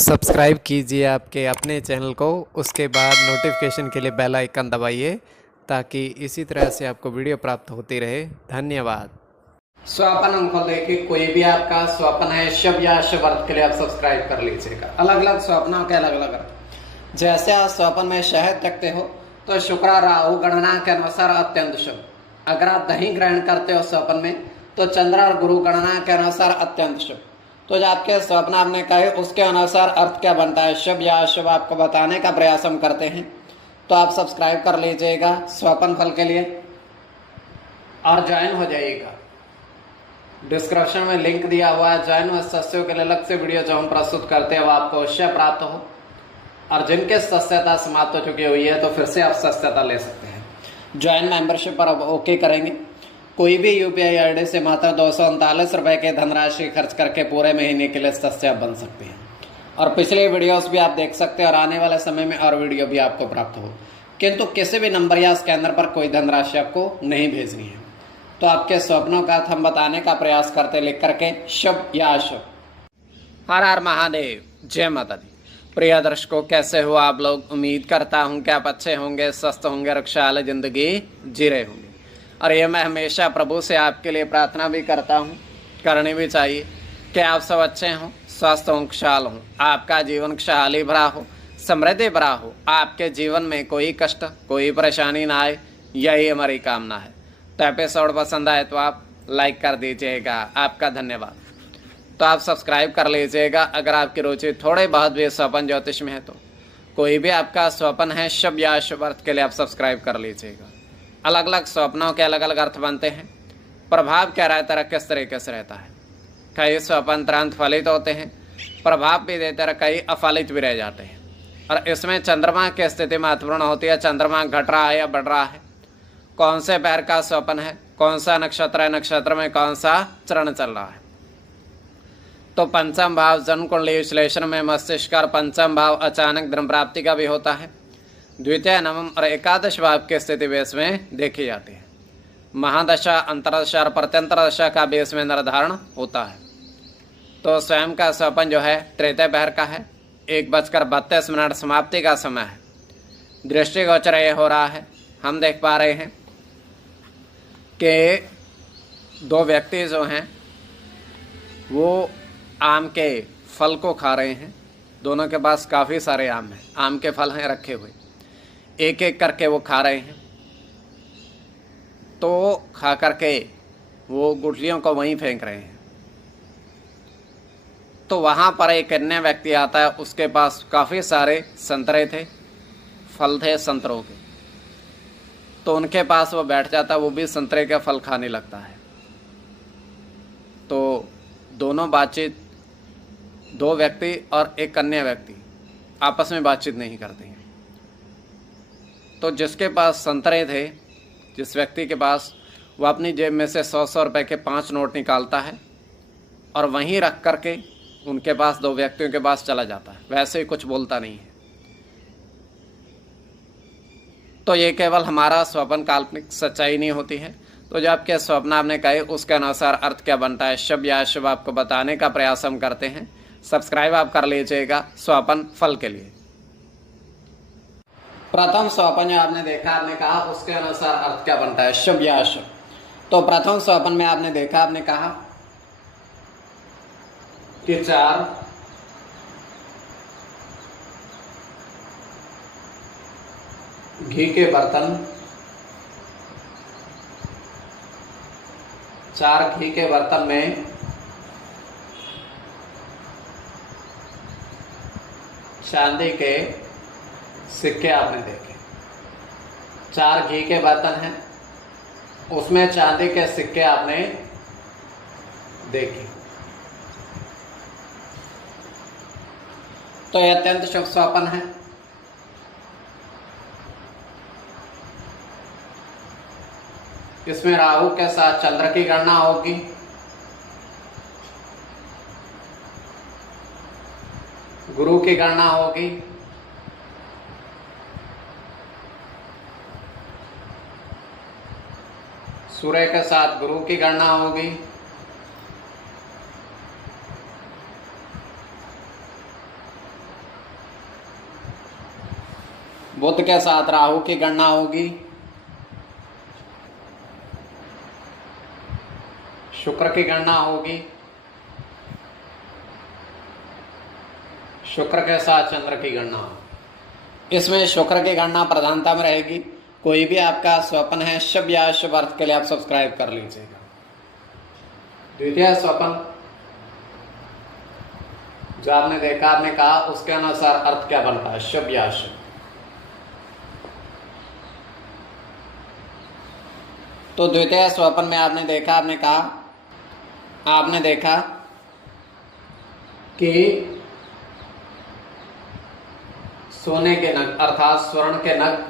Subscribe कीजिए आपके अपने चैनल को, उसके बाद नोटिफिकेशन के लिए बेल आइकन दबाइए ताकि इसी तरह से आपको वीडियो प्राप्त होती रहे। धन्यवाद। स्वपन अंक देखिए, कोई भी आपका स्वप्न है शुभ या शुभ अर्थ के लिए आप सब्सक्राइब कर लीजिएगा। अलग अलग स्वप्नों के अलग अलग अर्थ। जैसे आप स्वप्न में शहद देखते हो तो शुक्र राहु गणना के अनुसार अत्यंत शुभ। अगर आप दही ग्रहण करते हो स्वप्न में तो चंद्र और गुरु गणना के अनुसार अत्यंत शुभ। तो जो आपके स्वप्न आपने कहे उसके अनुसार अर्थ क्या बनता है, शुभ या अशुभ, आपको बताने का प्रयास हम करते हैं। तो आप सब्सक्राइब कर लीजिएगा स्वप्न फल के लिए और ज्वाइन हो जाइएगा। डिस्क्रिप्शन में लिंक दिया हुआ है, ज्वाइन हो। सदस्यों के लिए अलग से वीडियो जो हम प्रस्तुत करते हैं वो आपको अवश्य प्राप्त हो, और जिनके सदस्यता समाप्त हो चुकी हुई है तो फिर से आप सदस्यता ले सकते हैं। ज्वाइन मेंबरशिप पर अब ओके करेंगे। कोई भी यूपीआई आईडी से मात्र 239 रुपए के धनराशि खर्च करके पूरे महीने के लिए सदस्य बन सकते हैं, और पिछले वीडियोस भी आप देख सकते हैं, और आने वाले समय में और वीडियो भी आपको प्राप्त हो। किंतु किसी भी नंबर या स्कैनर पर कोई धनराशि आपको नहीं भेजनी है। तो आपके स्वप्नों का हम बताने का प्रयास करते लिख करके शुभ या अशुभ। हर हर महादेव, जय माता दी। प्रिय दर्शकों, कैसे हो आप लोग? उम्मीद करता हूँ कि आप अच्छे होंगे, स्वस्थ होंगे, खुशहाल जिंदगी जी रहे होंगे। और ये मैं हमेशा प्रभु से आपके लिए प्रार्थना भी करता हूँ, करनी भी चाहिए, कि आप सब अच्छे हों, स्वस्थ हों, खुशहाल हों, आपका जीवन खुशहाली भरा हो, समृद्धि भरा हो, आपके जीवन में कोई कष्ट कोई परेशानी ना आए, यही हमारी कामना है। तो एपिसोड पसंद आए तो आप लाइक कर दीजिएगा, आपका धन्यवाद। तो आप सब्सक्राइब कर लीजिएगा अगर आपकी रुचि थोड़े बहुत भी स्वप्न ज्योतिष में है। तो कोई भी आपका स्वप्न है शुभ या अशुभ अर्थ के लिए आप सब्सक्राइब कर लीजिएगा। अलग अलग स्वप्नों के अलग अलग अर्थ बनते हैं। प्रभाव क्या रहता है, किस तरीके से रहता है। कई स्वप्न तुरंत फलित होते हैं, प्रभाव भी देते रहे, कई अफलित भी रह जाते हैं। और इसमें चंद्रमा की स्थिति महत्वपूर्ण होती है। चंद्रमा घट रहा है या बढ़ रहा है, कौन से पैर का स्वप्न है, कौन सा नक्षत्र है, नक्षत्र में कौन सा चरण चल रहा है। तो पंचम भाव जन्म कुंडली विश्लेषण में मस्तिष्क और पंचम भाव अचानक धर्म प्राप्ति का भी होता है। द्वितीय, नवम और एकादश भाव की स्थिति बेस में देखी जाती है। महादशा, अंतरदशा और प्रत्यंतर दशा का बेस में निर्धारण होता है। तो स्वयं का स्वप्न जो है तृतीय पहर का है, 1:32 समाप्ति का समय है। दृष्टिगोचर ये हो रहा है, हम देख पा रहे हैं कि दो व्यक्ति जो हैं वो आम के फल को खा रहे हैं। दोनों के पास काफ़ी सारे आम हैं, आम के फल हैं रखे हुए, एक एक करके वो खा रहे हैं। तो खा करके वो गुठलियों को वहीं फेंक रहे हैं। तो वहाँ पर एक अन्य व्यक्ति आता है, उसके पास काफ़ी सारे संतरे थे, फल थे संतरों के। तो उनके पास वो बैठ जाता है, वो भी संतरे का फल खाने लगता है। तो दोनों बातचीत, दो व्यक्ति और एक अन्य व्यक्ति आपस में बातचीत नहीं करते हैं। तो जिसके पास संतरे थे, जिस व्यक्ति के पास, वो अपनी जेब में से 100-100 रुपए के 5 नोट निकालता है और वहीं रख करके उनके पास, दो व्यक्तियों के पास चला जाता है। वैसे ही कुछ बोलता नहीं है। तो ये केवल हमारा स्वप्न, काल्पनिक सच्चाई नहीं होती है। तो जो आपके स्वप्न आपने कहे उसके अनुसार अर्थ क्या बनता है, शुभ या अशुभ, आपको बताने का प्रयास हम करते हैं। सब्सक्राइब आप कर लीजिएगा स्वप्न फल के लिए। प्रथम स्वप्न जो आपने देखा, आपने कहा उसके अनुसार अर्थ क्या बनता है, शुभ या अशुभ। तो प्रथम स्वप्न में आपने देखा, आपने कहा कि 4 घी के बर्तन, 4 घी के बर्तन में चांदी के सिक्के आपने देखे। 4 घी के बर्तन हैं, उसमें चांदी के सिक्के आपने देखे। तो यह अत्यंत शुभ स्वप्न है। इसमें राहु के साथ चंद्र की गणना होगी। गुरु की गणना होगी। सूर्य के साथ गुरु की गणना होगी। बुध के साथ राहु की गणना होगी, शुक्र की गणना होगी, शुक्र के साथ चंद्र की गणना होगी। इसमें शुक्र की गणना प्रधानता में रहेगी। कोई भी आपका स्वप्न है शुभ या अशुभ अर्थ के लिए आप सब्सक्राइब कर लीजिएगा। द्वितीय स्वप्न जो आपने देखा, आपने कहा, उसके अनुसार अर्थ क्या बनता है, शुभ या अशुभ। तो द्वितीय स्वप्न में आपने देखा, आपने कहा, आपने देखा कि सोने के नग अर्थात स्वर्ण के नग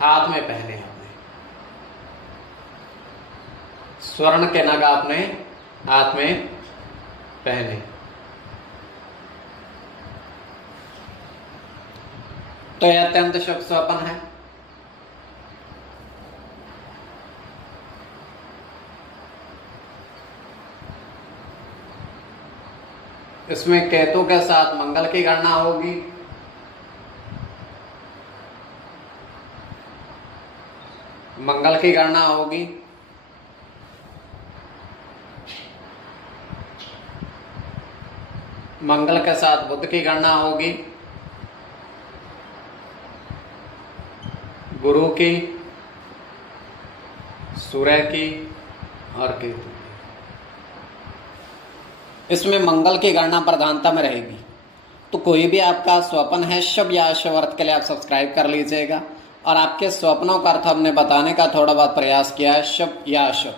हाथ में पहने आपने, स्वर्ण के नग आपने हाथ में पहने। तो यह अत्यंत शुभ स्वप्न है। इसमें केतु के साथ मंगल की गणना होगी, मंगल की गणना होगी, मंगल के साथ बुध की गणना होगी, गुरु की, सूर्य की और केतु। इसमें मंगल की गणना प्रधानता में रहेगी। तो कोई भी आपका स्वप्न है शुभ या अशुभ अर्थ के लिए आप सब्सक्राइब कर लीजिएगा। और आपके स्वप्नों का अर्थ हमने बताने का थोड़ा बहुत प्रयास किया है, शुभ या अशुभ।